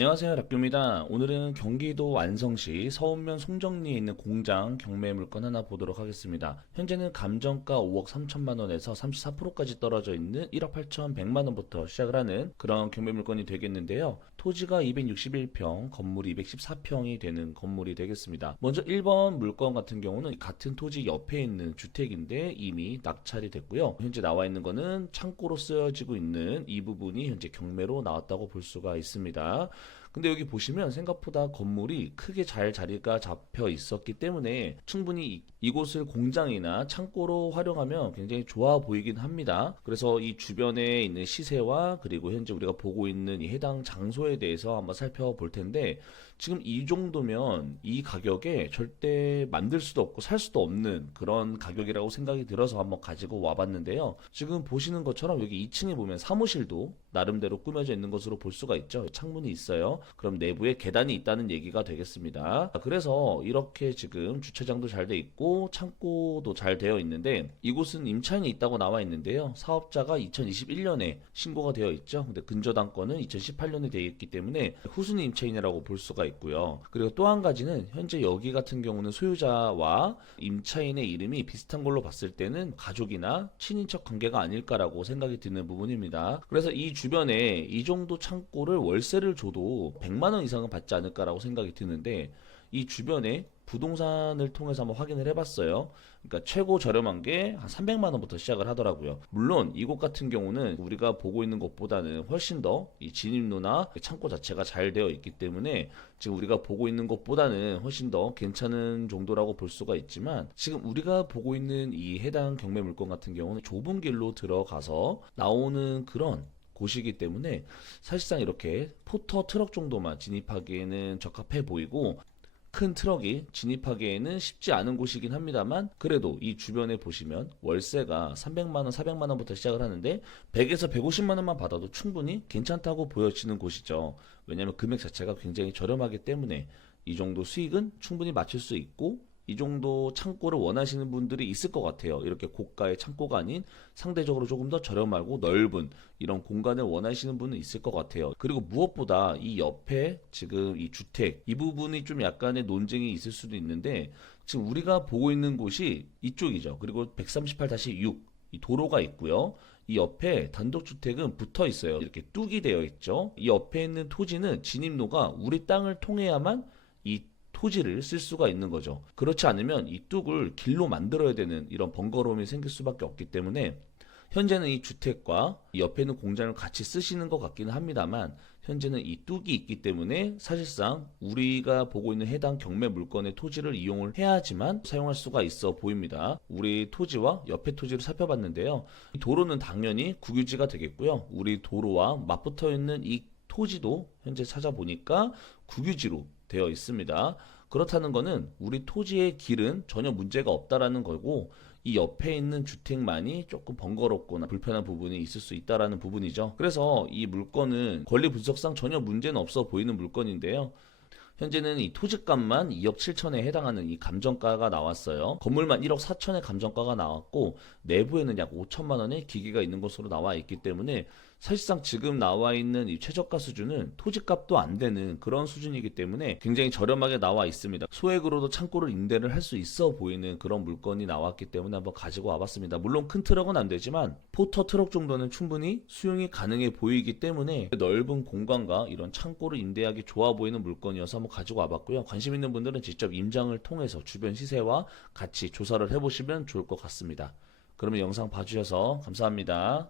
안녕하세요, 락규입니다. 오늘은 경기도 완성시 서운면 송정리에 있는 공장 경매 물건 하나 보도록 하겠습니다. 현재는 감정가 5억 3천만 원에서 34%까지 떨어져 있는 1억 8천100만 원부터 시작을 하는 그런 경매 물건이 되겠는데요. 토지가 261평, 건물이 214평이 되는 건물이 되겠습니다. 먼저 1번 물건 같은 경우는 같은 토지 옆에 있는 주택인데 이미 낙찰이 됐고요. 현재 나와 있는 거는 창고로 쓰여지고 있는 이 부분이 현재 경매로 나왔다고 볼 수가 있습니다. 근데 여기 보시면 생각보다 건물이 크게 잘 자리가 잡혀 있었기 때문에 충분히 이곳을 공장이나 창고로 활용하면 굉장히 좋아 보이긴 합니다. 그래서 이 주변에 있는 시세와 그리고 현재 우리가 보고 있는 이 해당 장소에 대해서 한번 살펴볼 텐데, 지금 이 정도면 이 가격에 절대 만들 수도 없고 살 수도 없는 그런 가격이라고 생각이 들어서 한번 가지고 와봤는데요. 지금 보시는 것처럼 여기 2층에 보면 사무실도 나름대로 꾸며져 있는 것으로 볼 수가 있죠. 창문이 있어요. 그럼 내부에 계단이 있다는 얘기가 되겠습니다. 그래서 이렇게 지금 주차장도 잘 돼 있고 창고도 잘 되어 있는데, 이곳은 임차인이 있다고 나와 있는데요. 사업자가 2021년에 신고가 되어 있죠. 근데 근저당권은 2018년에 되어 있기 때문에 후순위 임차인이라고 볼 수가 있고요. 그리고 또 한 가지는 현재 여기 같은 경우는 소유자와 임차인의 이름이 비슷한 걸로 봤을 때는 가족이나 친인척 관계가 아닐까라고 생각이 드는 부분입니다. 그래서 이 주변에 이 정도 창고를 월세를 줘도 100만 원 이상은 받지 않을까라고 생각이 드는데, 이 주변에 부동산을 통해서 한번 확인을 해봤어요. 그러니까 최고 저렴한 게 한 300만 원부터 시작을 하더라고요. 물론 이곳 같은 경우는 우리가 보고 있는 것보다는 훨씬 더 이 진입로나 창고 자체가 잘 되어 있기 때문에 지금 우리가 보고 있는 것보다는 훨씬 더 괜찮은 정도라고 볼 수가 있지만, 지금 우리가 보고 있는 이 해당 경매 물건 같은 경우는 좁은 길로 들어가서 나오는 그런 곳이기 때문에 사실상 이렇게 포터 트럭 정도만 진입하기에는 적합해 보이고, 큰 트럭이 진입하기에는 쉽지 않은 곳이긴 합니다만, 그래도 이 주변에 보시면 월세가 300만원, 400만원부터 시작을 하는데 100에서 150만원만 받아도 충분히 괜찮다고 보여지는 곳이죠. 왜냐하면 금액 자체가 굉장히 저렴하기 때문에 이 정도 수익은 충분히 맞출 수 있고, 이 정도 창고를 원하시는 분들이 있을 것 같아요. 이렇게 고가의 창고가 아닌 상대적으로 조금 더 저렴하고 넓은 이런 공간을 원하시는 분은 있을 것 같아요. 그리고 무엇보다 이 옆에 지금 이 주택 이 부분이 좀 약간의 논쟁이 있을 수도 있는데, 지금 우리가 보고 있는 곳이 이쪽이죠. 그리고 138-6 이 도로가 있고요. 이 옆에 단독주택은 붙어 있어요. 이렇게 뚝이 되어 있죠. 이 옆에 있는 토지는 진입로가 우리 땅을 통해야만 이 토지를 쓸 수가 있는 거죠. 그렇지 않으면 이 뚝을 길로 만들어야 되는 이런 번거로움이 생길 수밖에 없기 때문에, 현재는 이 주택과 옆에 있는 공장을 같이 쓰시는 것 같기는 합니다만, 현재는 이 뚝이 있기 때문에 사실상 우리가 보고 있는 해당 경매 물건의 토지를 이용을 해야지만 사용할 수가 있어 보입니다. 우리 토지와 옆에 토지를 살펴봤는데요. 이 도로는 당연히 국유지가 되겠고요. 우리 도로와 맞붙어 있는 이 토지도 현재 찾아보니까 국유지로 되어 있습니다. 그렇다는 것은 우리 토지의 길은 전혀 문제가 없다라는 거고, 이 옆에 있는 주택만이 조금 번거롭거나 불편한 부분이 있을 수 있다라는 부분이죠. 그래서 이 물건은 권리 분석상 전혀 문제는 없어 보이는 물건인데요. 현재는 이 토지값만 2억 7천에 해당하는 이 감정가가 나왔어요. 건물만 1억 4천의 감정가가 나왔고, 내부에는 약 5천만 원의 기계가 있는 것으로 나와 있기 때문에 사실상 지금 나와 있는 이 최저가 수준은 토지값도 안 되는 그런 수준이기 때문에 굉장히 저렴하게 나와 있습니다. 소액으로도 창고를 임대를 할 수 있어 보이는 그런 물건이 나왔기 때문에 한번 가지고 와봤습니다. 물론 큰 트럭은 안 되지만 포터 트럭 정도는 충분히 수용이 가능해 보이기 때문에 넓은 공간과 이런 창고를 임대하기 좋아 보이는 물건이어서 한번 가지고 와봤고요. 관심 있는 분들은 직접 임장을 통해서 주변 시세와 같이 조사를 해보시면 좋을 것 같습니다. 그러면 영상 봐주셔서 감사합니다.